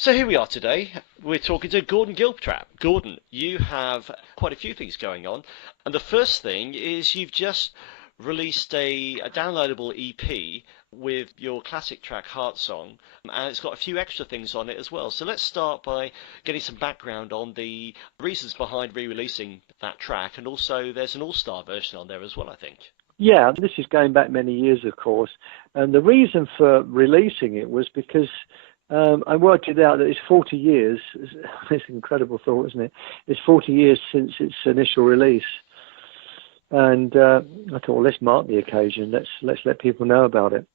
So here we are today. We're talking to Gordon GILTRAP. Gordon, you have quite a few things going on, and the first thing is you've just released a downloadable EP with your classic track Heartsong, and it's got a few extra things on it as well. So let's start by getting some background on the reasons behind re-releasing that track, and also there's an all-star version on there as well, I think. Yeah, this is going back many years, of course, and the reason for releasing it was because I worked it out that it's 40 years. It's an incredible thought, isn't it? It's 40 years since its initial release. And I thought, well, let's mark the occasion. Let's let people know about it.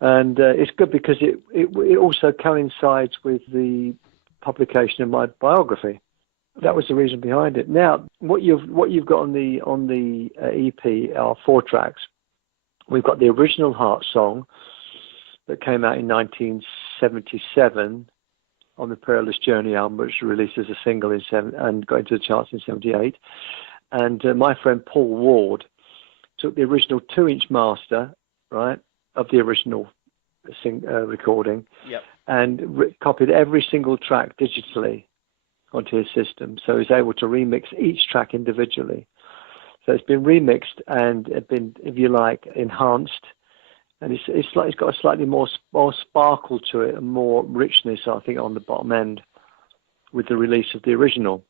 And it's good because it also coincides with the publication of my biography. That was the reason behind it. Now, what you've got on the EP are 4 tracks. We've got the original Heartsong that came out in 1977 on the Perilous Journey album, which was released as a single and got into the charts in 78. And my friend Paul Ward took the original 2-inch master, right, of the original recording, yep, and copied every single track digitally onto his system. So he was able to remix each track individually. So it's been remixed and been, if you like, enhanced. And it's got a slightly more sparkle to it and more richness, I think, on the bottom end with the release of the original.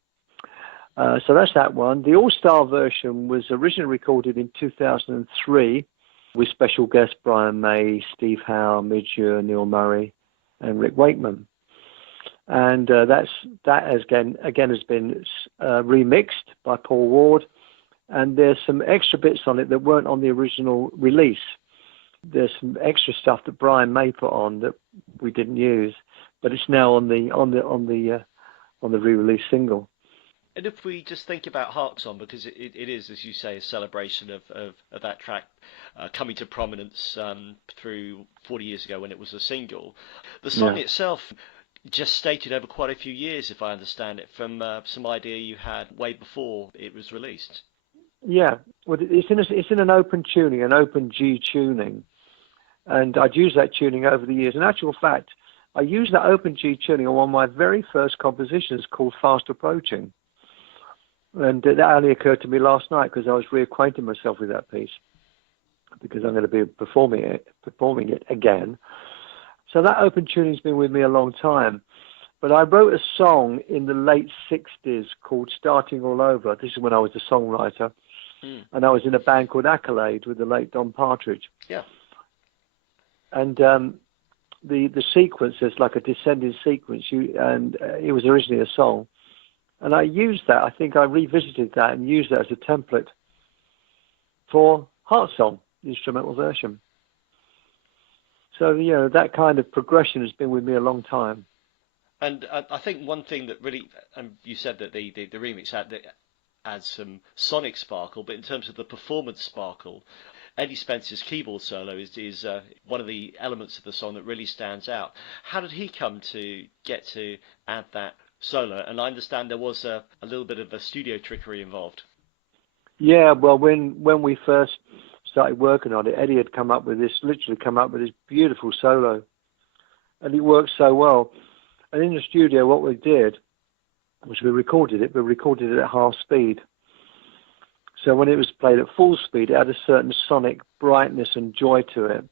So that's that one. The all-star version was originally recorded in 2003 with special guests Brian May, Steve Howe, Midge Ure, Neil Murray, and Rick Wakeman. And that has been remixed by Paul Ward. And there's some extra bits on it that weren't on the original release. There's some extra stuff that Brian May put on that we didn't use, but it's now on the re-release single. And if we just think about Heartsong, because it is, as you say, a celebration of that track coming to prominence through 40 years ago when it was a single. The song itself gestated over quite a few years, if I understand it, from some idea you had way before it was released. Yeah, well, it's in an open tuning, an open G tuning. And I'd used that tuning over the years. In actual fact, I used that open G tuning on one of my very first compositions called Fast Approaching. And that only occurred to me last night because I was reacquainting myself with that piece because I'm going to be performing it again. So that open tuning's been with me a long time. But I wrote a song in the late 60s called Starting All Over. This is when I was a songwriter. And I was in a band called Accolade with the late Don Partridge. Yeah. And the sequence is like a descending sequence, and it was originally a song. And I used that. I think I revisited that and used that as a template for Heartsong, the instrumental version. So, that kind of progression has been with me a long time. And I think one thing that really, you said that the remix adds some sonic sparkle, but in terms of the performance sparkle, Eddie Spence's keyboard solo is one of the elements of the song that really stands out. How did he come to get to add that solo? And I understand there was a little bit of a studio trickery involved. Yeah, well, when we first started working on it, Eddie had come up with this beautiful solo, and it worked so well. And in the studio, what we did was we recorded it at half speed. So when it was played at full speed, it had a certain sonic brightness and joy to it,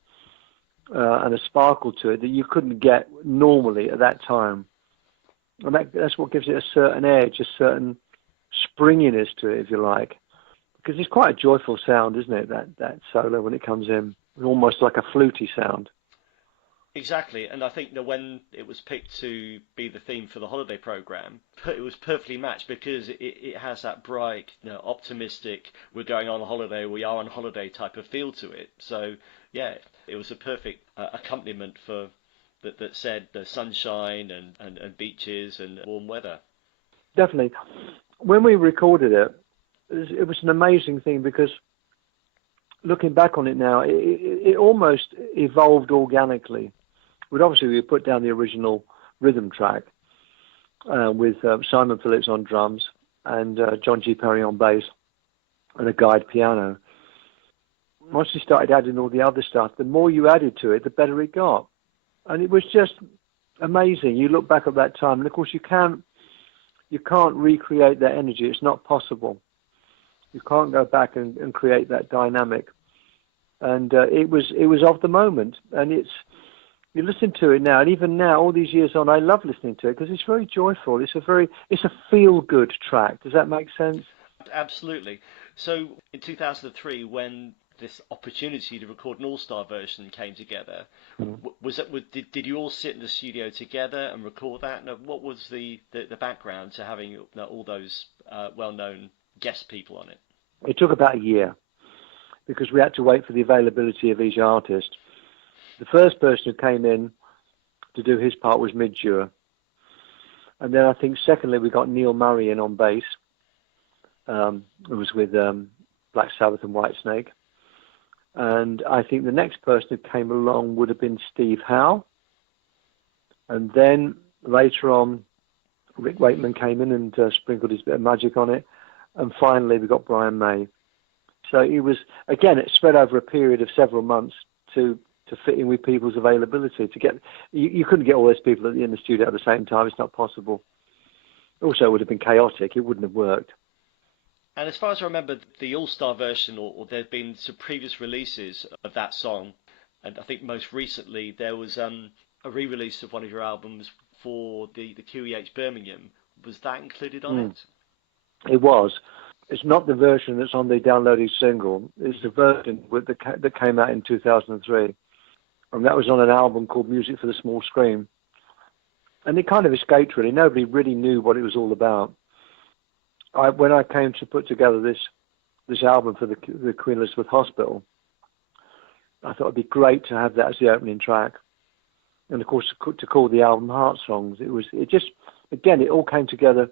and a sparkle to it that you couldn't get normally at that time. And that's what gives it a certain edge, a certain springiness to it, if you like. Because it's quite a joyful sound, isn't it, that solo when it comes in? Almost like a fluty sound. Exactly, and I think that when it was picked to be the theme for the holiday program, it was perfectly matched because it has that bright, optimistic, we're going on a holiday, we are on holiday type of feel to it. So, yeah, it was a perfect accompaniment for that said sunshine and beaches and warm weather. Definitely. When we recorded it was an amazing thing because looking back on it now, it almost evolved organically. But obviously, we put down the original rhythm track with Simon Phillips on drums and John G. Perry on bass and a guide piano. Once you started adding all the other stuff, the more you added to it, the better it got. And it was just amazing. You look back at that time, and of course you can't recreate that energy. It's not possible. You can't go back and create that dynamic. And it was of the moment, and you listen to it now, and even now, all these years on, I love listening to it because it's very joyful. It's a feel-good track. Does that make sense? Absolutely. So in 2003, when this opportunity to record an all-star version came together, did you all sit in the studio together and record that? And what was the background to having all those well-known guest people on it? It took about a year because we had to wait for the availability of each artist. The first person who came in to do his part was Midge Ure. And then I think secondly we got Neil Murray in on bass, who was with Black Sabbath and Whitesnake. And I think the next person who came along would have been Steve Howe. And then later on, Rick Wakeman came in and sprinkled his bit of magic on it. And finally, we got Brian May. So it was, again, it spread over a period of several months to fit in with people's availability. You couldn't get all those people in the studio at the same time. It's not possible. Also, it would have been chaotic. It wouldn't have worked. And as far as I remember, the all-star version, or there had been some previous releases of that song, and I think most recently there was a re-release of one of your albums for the QEH Birmingham. Was that included on it? It was. It's not the version that's on the downloaded single. It's the version that came out in 2003. And that was on an album called Music for the Small Screen. And it kind of escaped, really. Nobody really knew what it was all about. When I came to put together this album for the Queen Elizabeth Hospital, I thought it'd be great to have that as the opening track. And of course, to call the album Heartsongs. It all came together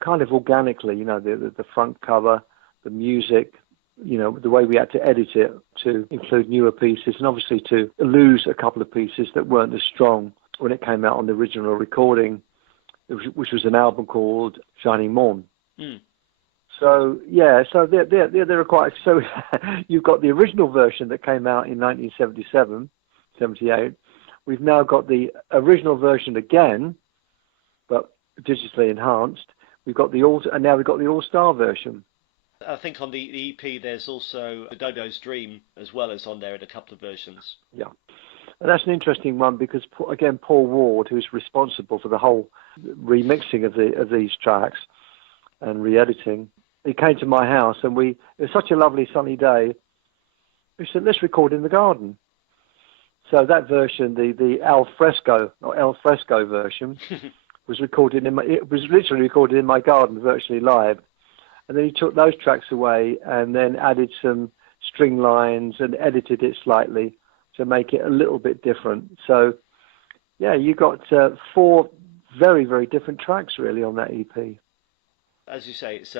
kind of organically, the front cover, the music, the way we had to edit it to include newer pieces, and obviously to lose a couple of pieces that weren't as strong when it came out on the original recording, which was an album called Shining Morn. So they're quite. So you've got the original version that came out in 1977, 78. We've now got the original version again, but digitally enhanced. We've got and now we've got the all-star version. I think on the EP there's also Dodo's Dream as well as on there in a couple of versions. Yeah. And that's an interesting one because, again, Paul Ward, who's responsible for the whole remixing of these tracks and re-editing, he came to my house and it was such a lovely sunny day, we said, let's record in the garden. So that version, the al fresco version, was literally recorded in my garden, virtually live. And then he took those tracks away and then added some string lines and edited it slightly to make it a little bit different. So, yeah, you got 4 very, very different tracks really on that EP. As you say, it's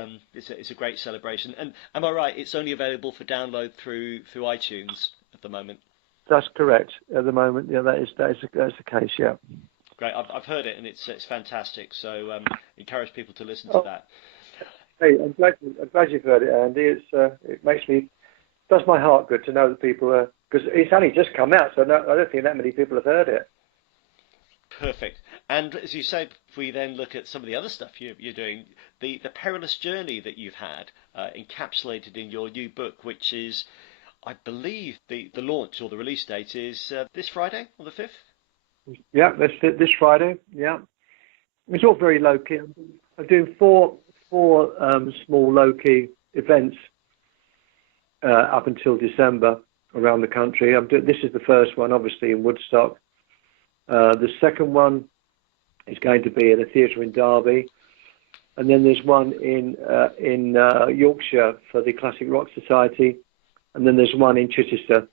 a great celebration. And am I right? It's only available for download through iTunes at the moment. That's correct. At the moment, yeah, that is the case. Yeah. Great. I've heard it and it's fantastic. So encourage people to listen to that. Hey, I'm glad you've heard it, Andy. It does my heart good to know that people because it's only just come out, so I don't think that many people have heard it. Perfect. And as you said, if we then look at some of the other stuff you're doing, the Perilous Journey that you've had encapsulated in your new book, which is, I believe, the launch or the release date is this Friday on the 5th? Yeah, that's it, this Friday, yeah. It's all very low-key. I'm doing four small low-key events up until December around the country. This is the first one, obviously, in Woodstock. The second one is going to be at a theatre in Derby, and then there's one in Yorkshire for the Classic Rock Society, and then there's one in Chichester,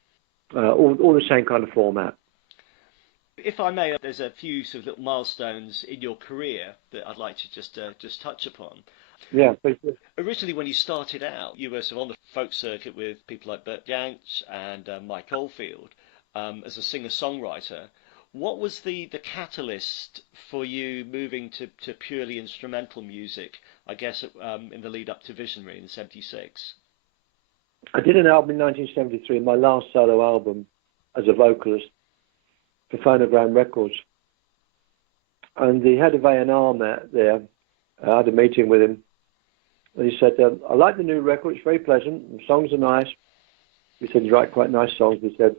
all the same kind of format. If I may, there's a few sort of little milestones in your career that I'd like to just touch upon. Yeah. Originally, when you started out, you were sort of on the folk circuit with people like Bert Jansch and Mike Oldfield as a singer-songwriter. What was the catalyst for you moving to purely instrumental music, I guess, in the lead up to Visionary in '76? I did an album in 1973, my last solo album as a vocalist. for Phonogram Records. And the head of A&R met there. I had a meeting with him. And he said, I like the new record. It's very pleasant. The songs are nice. He said, you write quite nice songs. He said,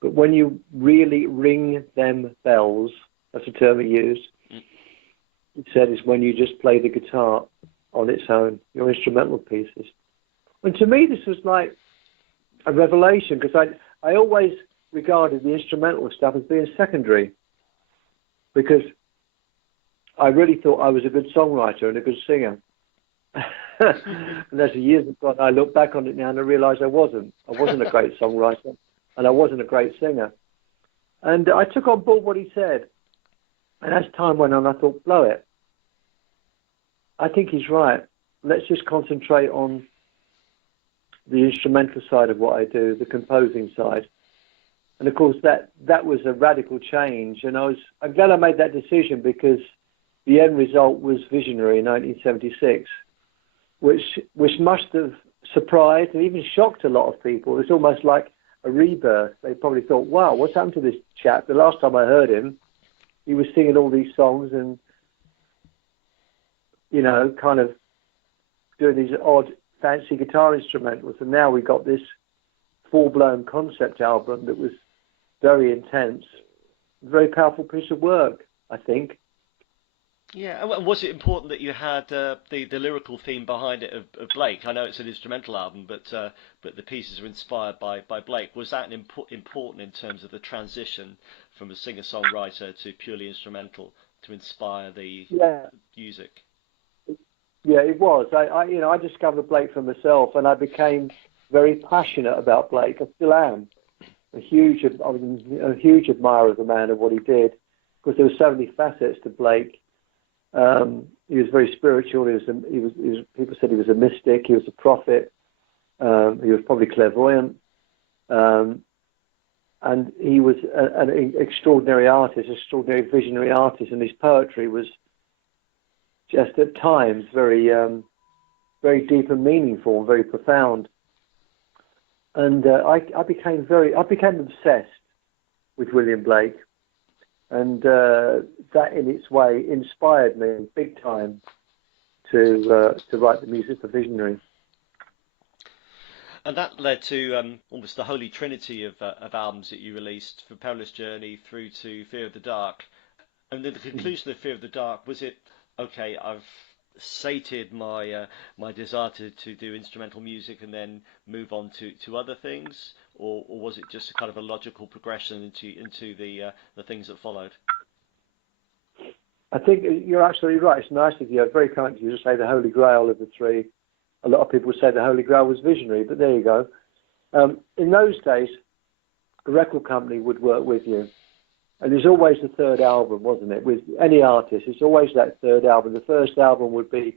but when you really ring them bells, that's a term he used, he said, is when you just play the guitar on its own, your instrumental pieces. And to me, this was like a revelation, because I always regarded the instrumental stuff as being secondary, because I really thought I was a good songwriter and a good singer. And as the years have gone, I look back on it now and I realise I wasn't. I wasn't a great songwriter and I wasn't a great singer. And I took on board what he said. And as time went on, I thought, blow it. I think he's right. Let's just concentrate on the instrumental side of what I do, the composing side. And of course, that was a radical change. And I'm glad I made that decision, because the end result was Visionary in 1976, which must have surprised and even shocked a lot of people. It's almost like a rebirth. They probably thought, wow, what's happened to this chap? The last time I heard him, he was singing all these songs and, you know, kind of doing these odd, fancy guitar instrumentals. And now we got this full-blown concept album that was very intense, very powerful piece of work, I think. Yeah, and was it important that you had the lyrical theme behind it of Blake? I know it's an instrumental album, but the pieces are inspired by Blake. Was that important in terms of the transition from a singer-songwriter to purely instrumental to inspire the music? Yeah, it was. I discovered Blake for myself, and I became very passionate about Blake. I still am. I was a huge admirer of the man and what he did, because there were so many facets to Blake. He was very spiritual. People said he was a mystic. He was a prophet. He was probably clairvoyant, and he was an extraordinary artist, extraordinary visionary artist. And his poetry was just at times very, very deep and meaningful and very profound. And I became obsessed with William Blake. And that, in its way, inspired me big time to write the music for Visionary. And that led to almost the holy trinity of albums that you released, from Perilous Journey through to Fear of the Dark. And then the conclusion of Fear of the Dark, was it, okay, I've sated my my desire to do instrumental music and then move on to other things, or was it just a kind of a logical progression into the things that followed? I think you're absolutely right. It's nice of you. Very kind of you to say the Holy Grail of the three. A lot of people say the Holy Grail was Visionary, but there you go. In those days, a record company would work with you. And there's always the third album, wasn't it? With any artist, it's always that third album. The first album would be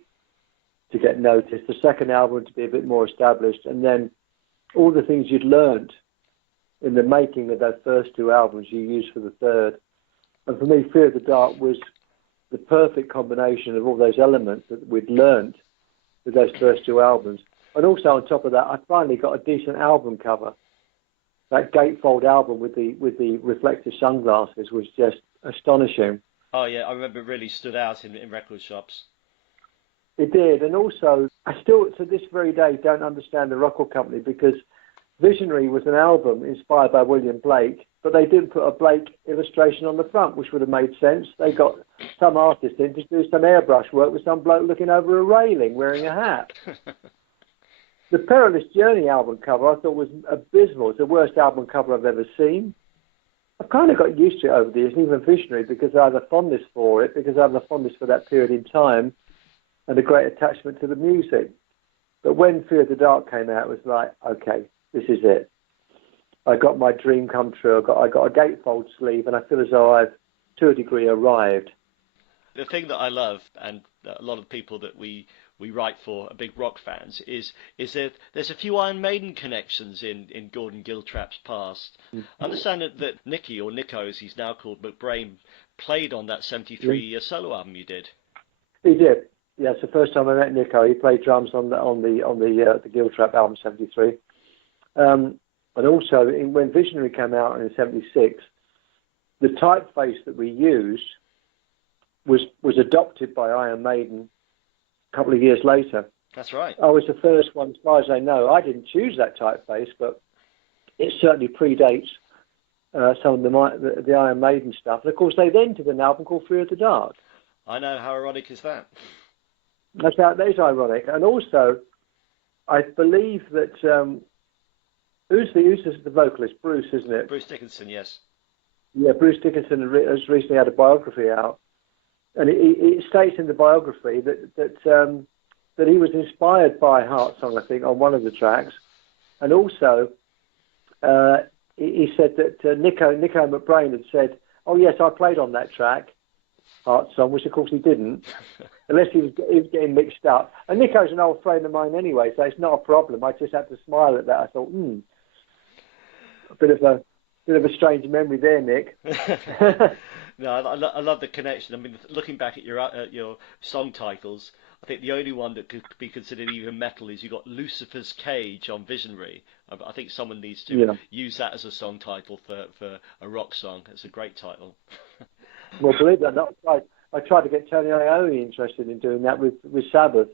to get noticed. The second album to be a bit more established. And then all the things you'd learned in the making of those first two albums you used for the third. And for me, Fear of the Dark was the perfect combination of all those elements that we'd learned with those first two albums. And also on top of that, I finally got a decent album cover. That gatefold album with the reflective sunglasses was just astonishing. Oh yeah, I remember it really stood out in record shops. It did, and also I still to this very day don't understand the record company, because Visionary was an album inspired by William Blake, but they didn't put a Blake illustration on the front, which would have made sense. They got some artist in to do some airbrush work with some bloke looking over a railing wearing a hat. The Perilous Journey album cover I thought was abysmal. It's the worst album cover I've ever seen. I've kind of got used to it over the years, and even Visionary, because I have a fondness for it, because I have a fondness for that period in time and a great attachment to the music. But when Fear of the Dark came out, it was like, okay, this is it. I got my dream come true. I got a gatefold sleeve, and I feel as though I've, to a degree, arrived. The thing that I love, and a lot of people that we write for are big rock fans, is that there's a few Iron Maiden connections in Gordon Giltrap's past. I understand that Nicko, as he's now called, McBrain, played on that 73 solo album you did. He did. Yeah, it's the first time I met Nicko. He played drums on the GILTRAP album 73. And also, when Visionary came out in 76, the typeface that we used was adopted by Iron Maiden a couple of years later. That's right. I was the first one, as far as I know. I didn't choose that typeface, but it certainly predates some of the Iron Maiden stuff. And of course, they then did an album called Fear of the Dark. I know. How ironic is that? That is ironic. And also, I believe that who's the vocalist? Bruce, isn't it? Bruce Dickinson, yes. Yeah, Bruce Dickinson has recently had a biography out, and it states in the biography that he was inspired by Heartsong, I think, on one of the tracks, and also he said that Nicko McBrain had said, "Oh yes, I played on that track, Heartsong," which of course he didn't, unless he was getting mixed up. And Nicko's an old friend of mine anyway, so it's not a problem. I just had to smile at that. I thought, a bit of a strange memory there, Nick. No, I love the connection. I mean, looking back at your song titles, I think the only one that could be considered even metal is you got Lucifer's Cage on Visionary. I think someone needs to use that as a song title for a rock song. It's a great title. Well, believe it or not, I tried to get Tony Iommi interested in doing that with Sabbath,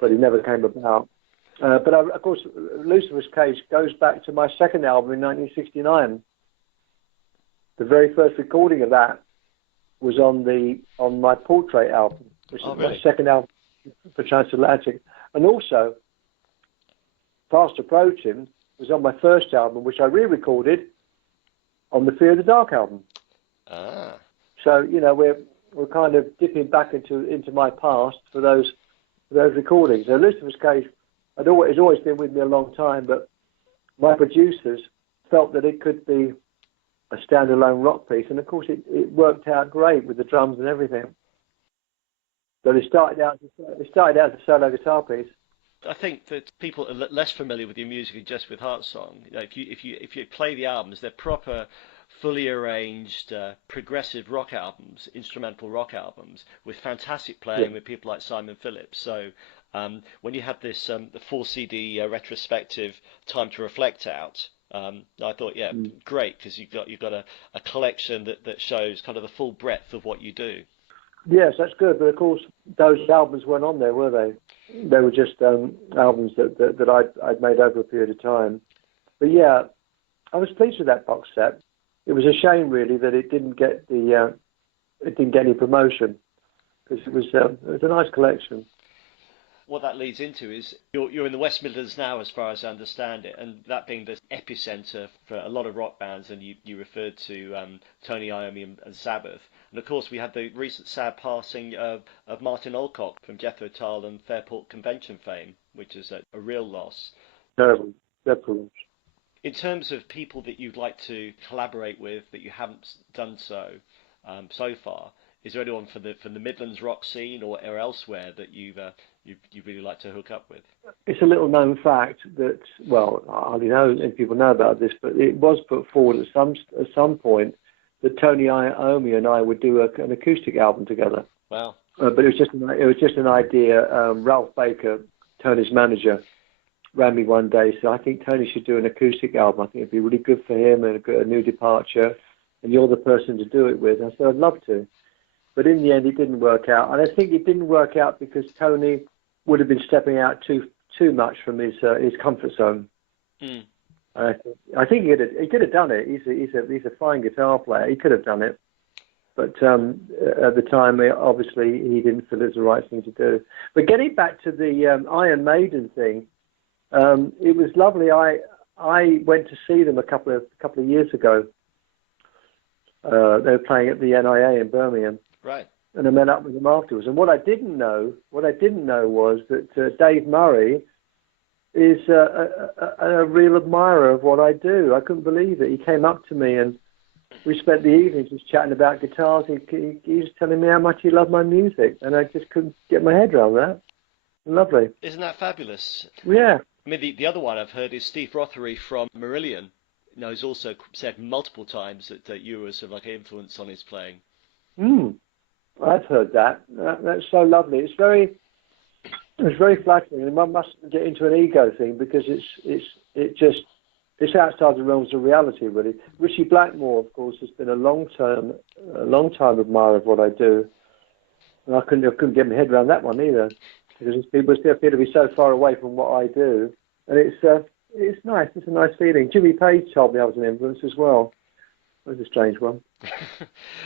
but he never came about. But of course, Lucifer's Cage goes back to my second album in 1969. The very first recording of that was on my Portrait album, which is my second album for Transatlantic. And also, Fast Approaching was on my first album, which I re-recorded on the Fear of the Dark album. Ah. So, we're kind of dipping back into my past for those recordings. So Lucifer's Cage it's always been with me a long time, but my producers felt that it could be a standalone rock piece, and of course it worked out great with the drums and everything. So they started out as a solo guitar piece. I think that people are less familiar with your music than just with Heartsong. If you play the albums, they're proper, fully arranged, progressive rock albums, instrumental rock albums with fantastic playing with people like Simon Phillips. So when you had this the 4 CD retrospective Time to Reflect out, I thought, great, because you've got a collection that shows kind of the full breadth of what you do. Yes, that's good. But of course, those albums weren't on there, were they? They were just albums that I'd made over a period of time. But yeah, I was pleased with that box set. It was a shame, really, that it didn't get any promotion, because it was a nice collection. What that leads into is you're in the West Midlands now, as far as I understand it, and that being the epicenter for a lot of rock bands, and you referred to Tony Iommi and Sabbath. And of course, we had the recent sad passing of Martin Alcock from Jethro Tull and Fairport Convention fame, which is a real loss. Terrible. In terms of people that you'd like to collaborate with that you haven't done so far, is there anyone from the Midlands rock scene or elsewhere that you really like to hook up with? It's a little known fact that, well, I hardly know if people know about this, but it was put forward at some point that Tony Iommi and I would do an acoustic album together. Wow! But it was just an idea. Ralph Baker, Tony's manager, ran me one day, so I think Tony should do an acoustic album. I think it'd be really good for him and a new departure, and you're the person to do it with. I said I'd love to. But in the end, it didn't work out. And I think it didn't work out because Tony would have been stepping out too much from his comfort zone. Mm. I think he could have done it. He's a fine guitar player. He could have done it. But at the time, obviously, he didn't feel it was the right thing to do. But getting back to the Iron Maiden thing, it was lovely. I went to see them a couple of years ago. They were playing at the NIA in Birmingham. Right. And I met up with them afterwards. And what I didn't know was that Dave Murray is a real admirer of what I do. I couldn't believe it. He came up to me and we spent the evening just chatting about guitars. He was telling me how much he loved my music, and I just couldn't get my head around that. Lovely. Isn't that fabulous? Yeah. I mean, the other one I've heard is Steve Rothery from Marillion. He's also said multiple times that you were sort of like an influence on his playing. I've heard that. That's so lovely. It's very flattering, and one mustn't get into an ego thing because it it's outside the realms of reality, really. Richie Blackmore, of course, has been a long time admirer of what I do, and I couldn't get my head around that one either, because people still appear to be so far away from what I do, and it's nice. It's a nice feeling. Jimmy Page told me I was an influence as well. That was a strange one.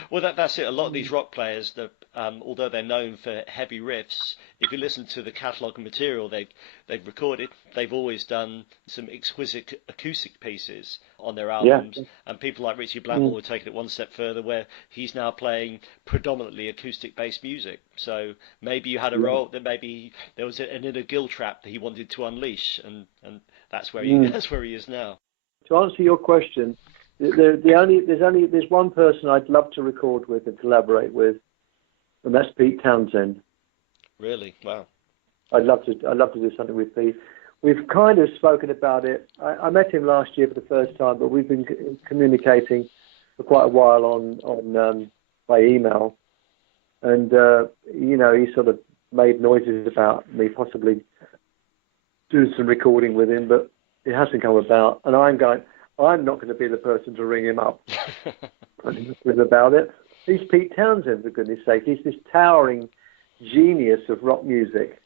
Well, that's it. A lot of these rock players, that although they're known for heavy riffs, if you listen to the catalogue of material they've recorded, they've always done some exquisite acoustic pieces on their albums. Yeah. And people like Richie Blackmore would take it one step further, where he's now playing predominantly acoustic-based music. So maybe you had a role that maybe there was an inner GILTRAP that he wanted to unleash, and that's where he is now. To answer your question, there's one person I'd love to record with and collaborate with, and that's Pete Townshend. Really? Wow. I'd love to do something with Pete. We've kind of spoken about it. I met him last year for the first time, but we've been communicating for quite a while on by email, and he sort of made noises about me possibly doing some recording with him, but it hasn't come about. And I'm not going to be the person to ring him up about it. He's Pete Townshend, for goodness sake. He's this towering genius of rock music.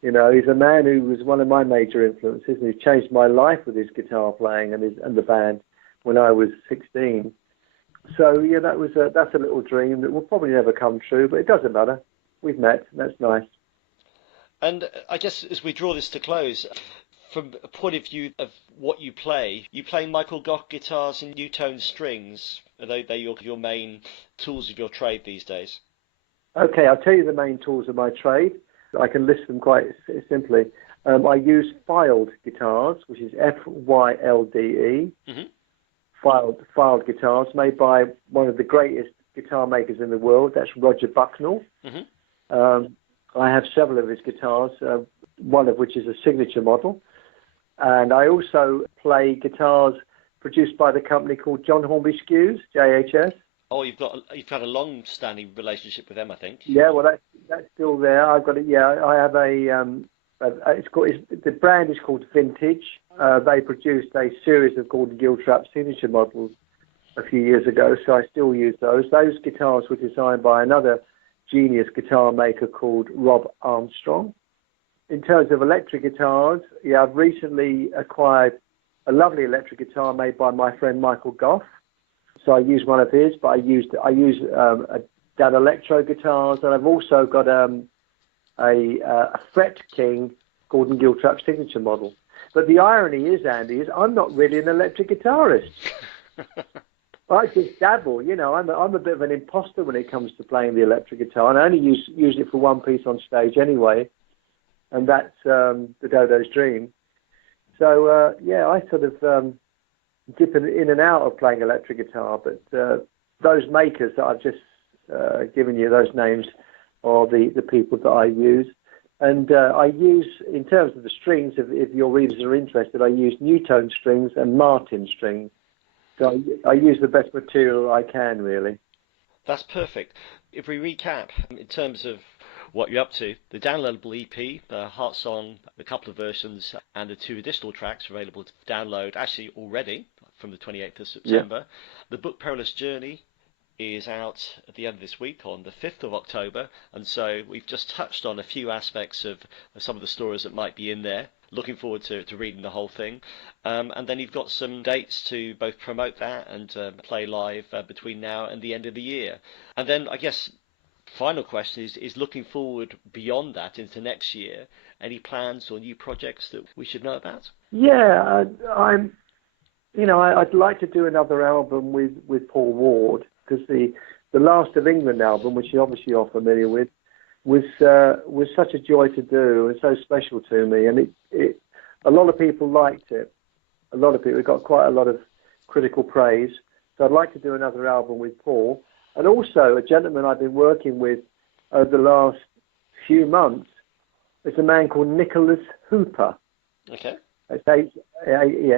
He's a man who was one of my major influences, and he's changed my life with his guitar playing and the band when I was 16. So yeah, that's a little dream that will probably never come true, but it doesn't matter. We've met, and that's nice. And I guess as we draw this to close, from a point of view of what you play Michael Gough guitars and Newtone strings. Are they your main tools of your trade these days? Okay, I'll tell you the main tools of my trade. I can list them quite simply. I use Fylde Guitars, which is Fylde. Fylde Guitars, made by one of the greatest guitar makers in the world. That's Roger Bucknell. I have several of his guitars, one of which is a signature model. And I also play guitars produced by the company called John Hornby Skews, JHS. Oh, you've had a long-standing relationship with them, I think. Yeah, well, that's still there. I've got it. Yeah, I have the brand is called Vintage. They produced a series of Gordon GILTRAP signature models a few years ago, so I still use those. Those guitars were designed by another genius guitar maker called Rob Armstrong. In terms of electric guitars, yeah, I've recently acquired a lovely electric guitar made by my friend Michael Gough. So I use one of his, but I use a Danelectro guitars, and I've also got a FretKing Gordon GILTRAP signature model. But the irony is, Andy, is I'm not really an electric guitarist. I just dabble, I'm a bit of an imposter when it comes to playing the electric guitar, and I only use it for one piece on stage anyway. And that's the Dodo's Dream. So, I sort of dip in and out of playing electric guitar, but those makers that I've just given you, those names, are the people that I use. And I use, in terms of the strings, if your readers are interested, I use Newtone strings and Martin strings. So I use the best material I can, really. That's perfect. If we recap, in terms of what you're up to, the downloadable EP, the Heartsong, a couple of versions, and the 2 additional tracks available to download actually already from the 28th of September. Yeah. The book Perilous Journey is out at the end of this week on the 5th of October, and so we've just touched on a few aspects of some of the stories that might be in there. Looking forward to reading the whole thing. And then you've got some dates to both promote that and play live between now and the end of the year. And then I guess final question is looking forward beyond that into next year. Any plans or new projects that we should know about? Yeah, I'd like to do another album with Paul Ward, because the Last of England album, which you obviously are familiar with, was such a joy to do and so special to me, and a lot of people liked it. A lot of people, it got quite a lot of critical praise. So I'd like to do another album with Paul. And also, a gentleman I've been working with over the last few months is a man called Nicholas Hooper. Okay.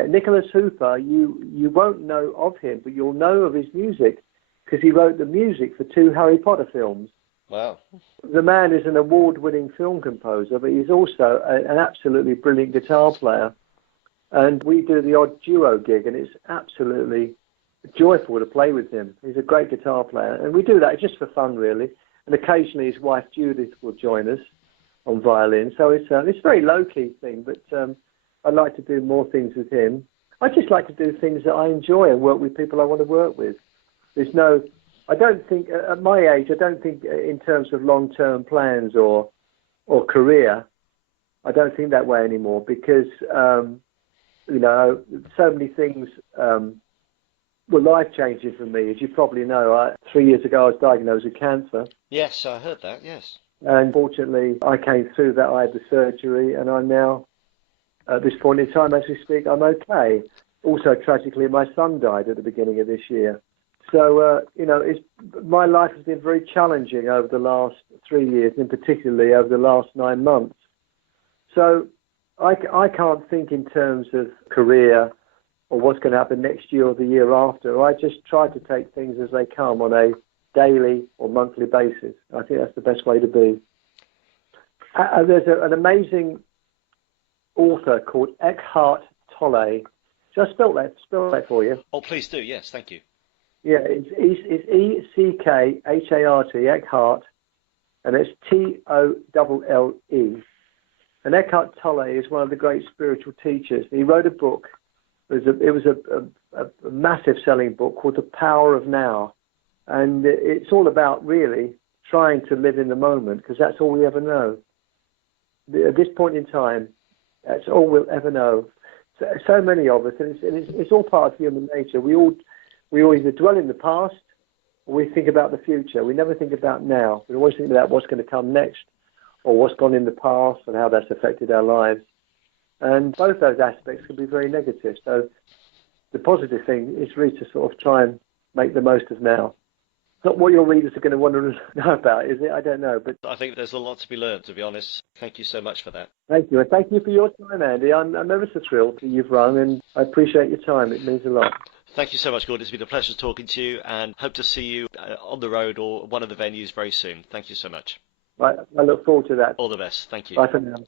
Nicholas Hooper, you won't know of him, but you'll know of his music because he wrote the music for 2 Harry Potter films. Wow. The man is an award-winning film composer, but he's also an absolutely brilliant guitar player. And we do the odd duo gig, and it's absolutely joyful to play with him. He's a great guitar player, and we do that just for fun, really. And occasionally his wife Judith will join us on violin. So it's a very low-key thing, but I'd like to do more things with him. I just like to do things that I enjoy and work with people I want to work with. I don't think, at my age, I don't think in terms of long-term plans or career, I don't think that way anymore because, so many things were life-changing for me. As you probably know, 3 years ago I was diagnosed with cancer. Yes, I heard that, yes. And fortunately, I came through that. I had the surgery, and I'm now, at this point in time, as we speak, I'm okay. Also, tragically, my son died at the beginning of this year. So, my life has been very challenging over the last 3 years, and particularly over the last 9 months. So I can't think in terms of career or what's going to happen next year or the year after. I just try to take things as they come on a daily or monthly basis. I think that's the best way to be. There's an amazing author called Eckhart Tolle. Shall I spell that for you? Oh, please do. Yes, thank you. Yeah, it's Eckhart, Eckhart, and it's Tolle. And Eckhart Tolle is one of the great spiritual teachers. He wrote a book. It was a massive selling book called The Power of Now. And it's all about really trying to live in the moment because that's all we ever know. At this point in time, that's all we'll ever know. So many of us, and it's all part of human nature. We all either dwell in the past or we think about the future. We never think about now. We always think about what's going to come next or what's gone in the past and how that's affected our lives. And both those aspects can be very negative. So the positive thing is really to sort of try and make the most of now. Not what your readers are going to want to know about, is it? I don't know. But I think there's a lot to be learned, to be honest. Thank you so much for that. Thank you. And thank you for your time, Andy. I'm ever so thrilled that you've rung, and I appreciate your time. It means a lot. Thank you so much, Gordon. It's been a pleasure talking to you, and hope to see you on the road or one of the venues very soon. Thank you so much. Right, I look forward to that. All the best. Thank you. Bye for now.